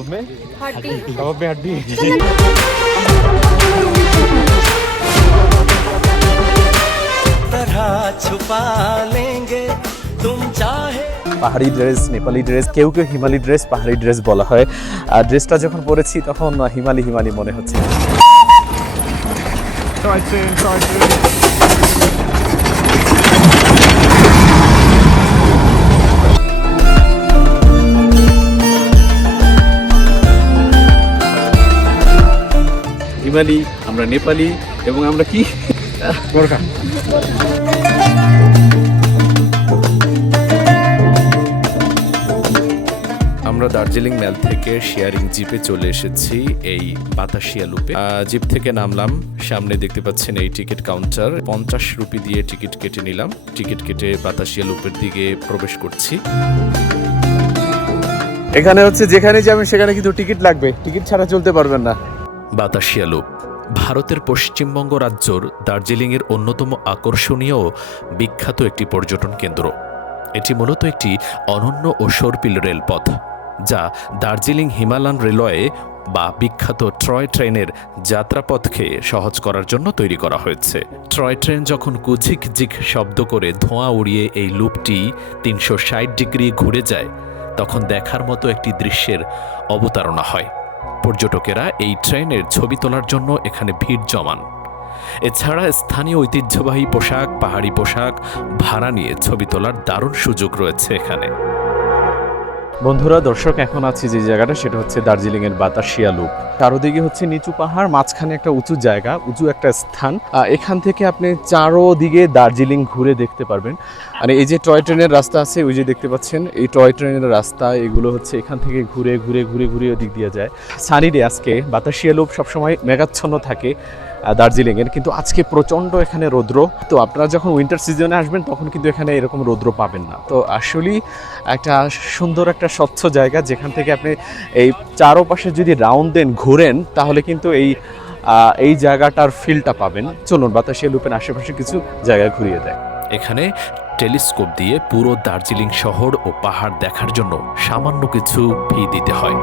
सबब में हड्डी तरह छुपा लेंगे तुम चाहे। পাহাড়ি ড্রেস, নেপালি ড্রেস, কেউ কেউ হিমালি ড্রেস, পাহাড়ি ড্রেস বলা হয়। আর ড্রেসটা যখন পরেছি তখন হিমালি হিমালি মনে হচ্ছে। হিমালি, আমরা নেপালি এবং আমরা কি গোর্খা। আমরা দার্জিলিং ম্যাল থেকে শেয়ারিং জিপে চলে এসেছি এই বাতাসিয়া লুপে। জিপ থেকে নামলাম, সামনে দেখতে পাচ্ছেন এই টিকিট কাউন্টার। 50 রুপি দিয়ে টিকিট কেটে নিলাম। টিকিট কেটে বাতাসিয়া লুপের দিকে প্রবেশ করছি। এখানে হচ্ছে যেখানে যাবেন সেখানে কিন্তু টিকিট লাগবে, টিকিট ছাড়া চলতে পারবেন না। বাতাসিয়া লুপ ভারতের পশ্চিমবঙ্গ রাজ্যর দার্জিলিংয়ের অন্যতম আকর্ষণীয় বিখ্যাত একটি পর্যটন কেন্দ্র। এটি মূলত একটি অনন্য ও সর্পিল রেলপথ, যা দার্জিলিং হিমালয়ান রেলওয়ে বা বিখ্যাত ট্রয় ট্রেনের যাত্রাপথকে সহজ করার জন্য তৈরি করা হয়েছে। ট্রয় ট্রেন যখন কুঝিকঝিক শব্দ করে ধোঁয়া উড়িয়ে এই লুপটি 360 ডিগ্রি ঘুরে যায়, তখন দেখার মতো একটি দৃশ্যের অবতারণা হয়। পর্যটকেরা এই ট্রেনের ছবি তোলার জন্য এখানে ভিড় জমান। এছাড়া স্থানীয় ঐতিহ্যবাহী পোশাক, পাহাড়ি পোশাক ভাড়া নিয়ে ছবি তোলার দারুণ সুযোগ রয়েছে এখানে। বন্ধুরা, দর্শক, এখন আছি যে জায়গাটা, সেটা হচ্ছে দার্জিলিং এর বাতাসিয়া লুপ। চারোদিকে হচ্ছে নিচু পাহাড়, মাঝখানে একটা উঁচু জায়গা, উঁচু একটা স্থান। এখান থেকে আপনি চারোদিকে দার্জিলিং ঘুরে দেখতে পারবেন। আর এই যে টয় ট্রেনের রাস্তা আছে, ওই যে দেখতে পাচ্ছেন এই টয় ট্রেনের রাস্তা, এগুলো হচ্ছে এখান থেকে ঘুরে ঘুরে ঘুরে ঘুরে ওদিক দিয়ে যায়। সানি ডে আজকে। বাতাসিয়া লুপ সবসময় মেঘাচ্ছন্ন থাকে দার্জিলিংয়ের, কিন্তু আজকে প্রচণ্ড এখানে রৌদ্র। তো আপনারা যখন উইন্টার সিজনে আসবেন তখন কিন্তু এখানে এরকম রৌদ্র পাবেন না। তো আসলেই একটা সুন্দর একটা স্বচ্ছ জায়গা, যেখান থেকে আপনি এই চারোপাশে যদি রাউন্ড দেন, ঘুরেন, তাহলে কিন্তু এই জায়গাটার ফিলটা পাবেন। চলুন বাতাসিয়া লুপের আশেপাশে কিছু জায়গা ঘুরিয়ে দেয়। এখানে টেলিস্কোপ দিয়ে পুরো দার্জিলিং শহর ও পাহাড় দেখার জন্য সামান্য কিছু ফি দিতে হয়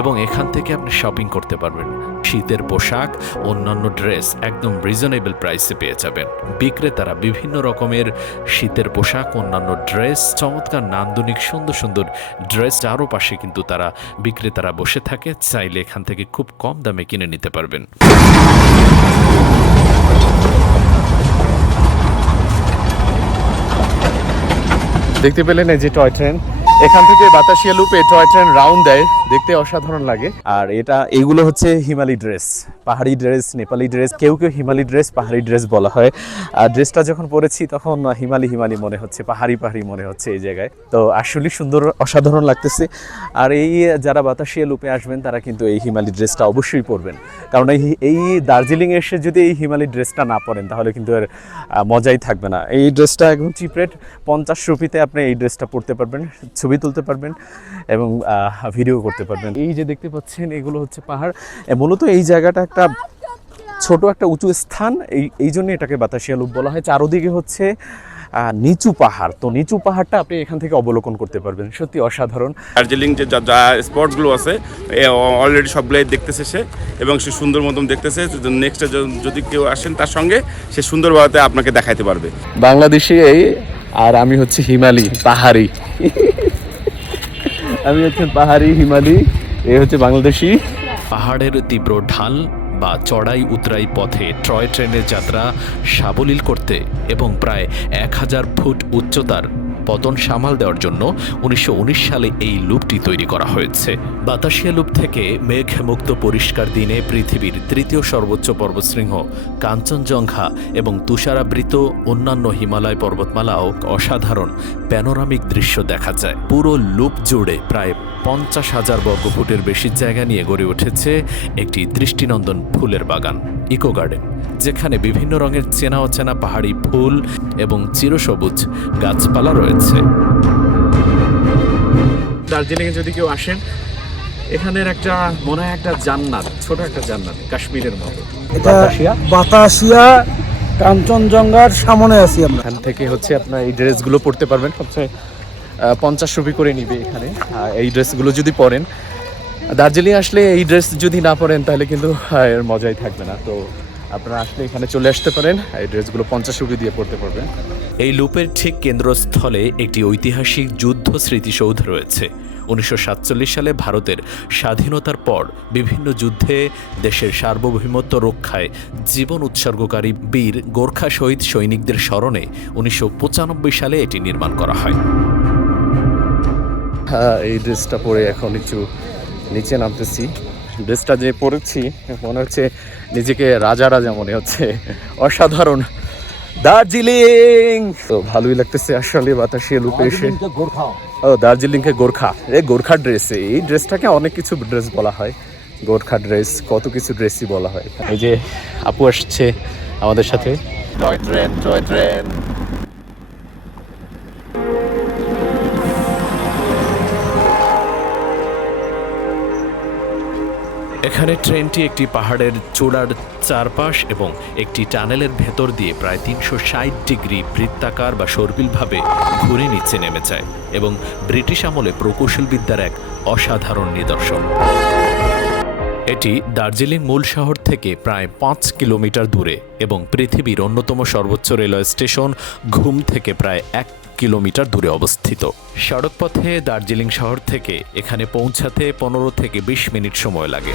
এবং এখান থেকে আপনি শপিং করতে পারবেন। শীতের পোশাক, অন্যান্য ড্রেস একদম রিজনেবল প্রাইসে পেয়ে যাবেন। বিক্রেতারা বিভিন্ন রকমের শীতের পোশাক, অন্যান্য ড্রেস, চমৎকার নান্দনিক সুন্দর সুন্দর ড্রেস চারপাশে কিন্তু বিক্রেতারা বসে থাকে। চাইলে এখান থেকে খুব কম দামে কিনে নিতে পারবেন। দেখতে পেলেন এই যে টয় ট্রেন, এখান থেকে বাতাসিয়া লুপে টয় ট্রেন রাউন্ড দেয়, দেখতে অসাধারণ লাগে। আর এইগুলো হচ্ছে হিমালি ড্রেস, পাহাড়ি ড্রেস, নেপালি ড্রেস, কেউ কেউ হিমালি ড্রেস, পাহাড়ি ড্রেস বলা হয়। আর ড্রেসটা যখন পরেছি তখন হিমালি হিমালি মনে হচ্ছে, পাহাড়ি পাহাড়ি মনে হচ্ছে এই জায়গায়। তো আসলে সুন্দর, অসাধারণ লাগতেছে। আর যারা বাতাসিয়া লুপে আসবেন তারা কিন্তু এই হিমালি ড্রেসটা অবশ্যই পরবেন, কারণ এই দার্জিলিং এসে যদি এই হিমালি ড্রেসটা না পরেন তাহলে কিন্তু এর মজাই থাকবে না। এই ড্রেসটা একদম চিপ রেট, 50 রুপিতে আপনি এই ড্রেসটা পরতে পারবেন, ছবি তুলতে পারবেন এবং ভিডিও করতে পারবেন। এই যে দেখতে পাচ্ছেন এগুলো হচ্ছে পাহাড়। মূলত এই জায়গাটা একটা ছোট একটা উঁচু স্থান, এই জন্য এটাকে বাতাসিয়া লুপ বলা হয়। চারোদিকে হচ্ছে নিচু পাহাড়। তো নিচু পাহাড়টা আপনি এখান থেকে অবলোকন করতে পারবেন, সত্যি অসাধারণ। দার্জিলিং যে যা স্পটগুলো আছে অলরেডি সবগুলোই দেখতেছে সে, এবং সে সুন্দর মতন দেখতেছে। নেক্সট যদি কেউ আসেন তার সঙ্গে, সে সুন্দরভাবে আপনাকে দেখাইতে পারবে। বাংলাদেশি আর আমি হচ্ছে হিমালি, পাহাড়ি। আমি হচ্ছে পাহাড়ি, হিমালি, এ হচ্ছে বাংলাদেশি। পাহাড়ের তীব্র ঢাল বা চড়াই উতরাই পথে টয় ট্রেনের যাত্রা সাবলীল করতে এবং প্রায় 1000 ফুট উচ্চতার পতন সামাল দেওয়ার জন্য 1919 সালে এই লুপটি তৈরি করা হয়েছে। বাতাসিয়া লুপ থেকে মেঘমুক্ত পরিষ্কার দিনে পৃথিবীর 3য় সর্বোচ্চ পর্বতশৃঙ্গ কাঞ্চনজঙ্ঘা এবং তুষারাবৃত অন্যান্য হিমালয় পর্বতমালাও অসাধারণ প্যানোরামিক দৃশ্য দেখা যায়। পুরো লুপ জুড়ে প্রায় 50,000 বর্গফুটের বেশি জায়গা নিয়ে গড়ে উঠেছে একটি দৃষ্টিনন্দন ফুলের বাগান, ইকো গার্ডেন, যেখানে বিভিন্ন রঙের চেনা অচেনা পাহাড়ি ফুল এবং চিরসবুজ গাছপালা রয়েছে। দার্জিলিংয়ে যদি কেউ আসেন, এখানের একটা মনে হয় একটা জান্নাত, ছোট একটা জান্নাত, কাশ্মীরের মতো। এটা বাতাসিয়া কাঞ্চনজঙ্ঘার সামনে আছি আমরা। এখান থেকে হচ্ছে আপনার এই ড্রেসগুলো পরতে পারবেন। সবচেয়ে 50 রুপি করে নিবে এখানে এই ড্রেসগুলো যদি পরেন। দার্জিলিং আসলে এই ড্রেস যদি না পরেন তাহলে কিন্তু এর মজাই থাকবে না। তো আপনারা আসলে এখানে চলে আসতে পারেন, এই ড্রেসগুলো 50 রুপি দিয়ে পড়তে পারবেন। এই লুপের ঠিক কেন্দ্রস্থলে একটি ঐতিহাসিক যুদ্ধ স্মৃতিসৌধ রয়েছে। 1947 সালে ভারতের স্বাধীনতার পর বিভিন্ন যুদ্ধে দেশের সার্বভৌমত্ব রক্ষায় জীবন উৎসর্গকারী বীর গোর্খা শহীদ সৈনিকদের স্মরণে 1995 সালে এটি নির্মাণ করা হয়। এই ড্রেসটা পরে এখন একটু নিচে নামতেছি। ড্রেসটা যে পরেছি মনে হচ্ছে নিজেকে রাজা রাজা মনে হচ্ছে, অসাধারণ। দার্জিলিং তো ভালোই লাগতেছে আসলে বাতাসিয়া লুপে এসে। ও দার্জিলিংকে গোর্খা, গোর্খা ড্রেস, এই ড্রেসটাকে অনেক কিছু ড্রেস বলা হয়, গোর্খা ড্রেস, কত কিছু ড্রেসই বলা হয়। এই যে আপু আসছে আমাদের সাথে। Toy train, toy train. এখানে ট্রেনটি একটি পাহাড়ের চূড়ার চারপাশ এবং একটি টানেলের ভেতর দিয়ে প্রায় 360 ডিগ্রি বৃত্তাকার বা সর্পিলভাবে ঘুরে নিচে নেমে যায় এবং ব্রিটিশ আমলে প্রকৌশল বিদ্যার এক অসাধারণ নিদর্শন। এটি দার্জিলিং মূল শহর থেকে প্রায় 5 কিলোমিটার দূরে এবং পৃথিবীর অন্যতম সর্বোচ্চ রেলওয়ে স্টেশন ঘুম থেকে প্রায় 1 কিলোমিটার দূরে অবস্থিত। সড়কপথে দার্জিলিং শহর থেকে এখানে পৌঁছাতে 15 থেকে 20 মিনিট সময় লাগে।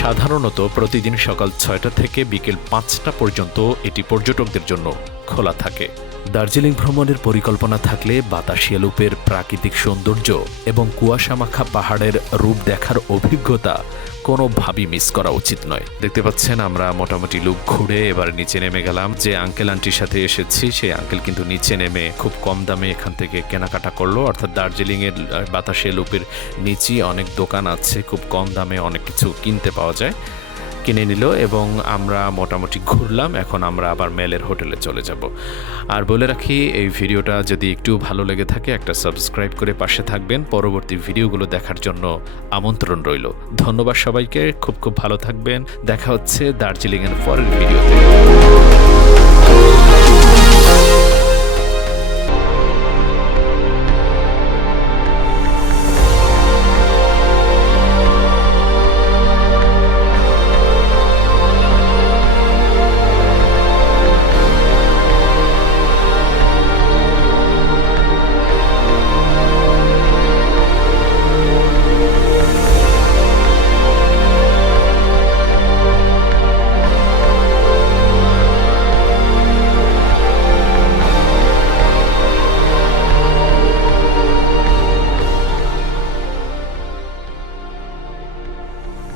সাধারণত প্রতিদিন সকাল 6টা থেকে বিকেল 5টা পর্যন্ত এটি পর্যটকদের জন্য খোলা থাকে। দার্জিলিং ভ্রমণের পরিকল্পনা থাকলে বাতাসিয়া লুপের প্রাকৃতিক সৌন্দর্য এবং কুয়াশামাখা পাহাড়ের রূপ দেখার অভিজ্ঞতা কোনোভাবেই মিস করা উচিত নয়। দেখতে পাচ্ছেন আমরা মোটামুটি লুপ ঘুরে এবার নিচে নেমে গেলাম। যে আঙ্কেল আন্টির সাথে এসেছি সেই আঙ্কেল কিন্তু নিচে নেমে খুব কম দামে এখান থেকে কেনাকাটা করলো। অর্থাৎ দার্জিলিংয়ের বাতাসিয়া লুপের নিচেই অনেক দোকান আছে, খুব কম দামে অনেক কিছু কিনতে পাওয়া যায়, কিনে নিল এবং আমরা মোটামুটি ঘুরলাম। এখন আমরা আবার মেলের হোটেলে চলে যাব। আর বলে রাখি, এই ভিডিওটা যদি একটু ভালো লেগে থাকে একটা সাবস্ক্রাইব করে পাশে থাকবেন। পরবর্তী ভিডিওগুলো দেখার জন্য আমন্ত্রণ রইল। ধন্যবাদ সবাইকে, খুব খুব ভালো থাকবেন। দেখা হচ্ছে দার্জিলিংয়ের পরের ভিডিওতে।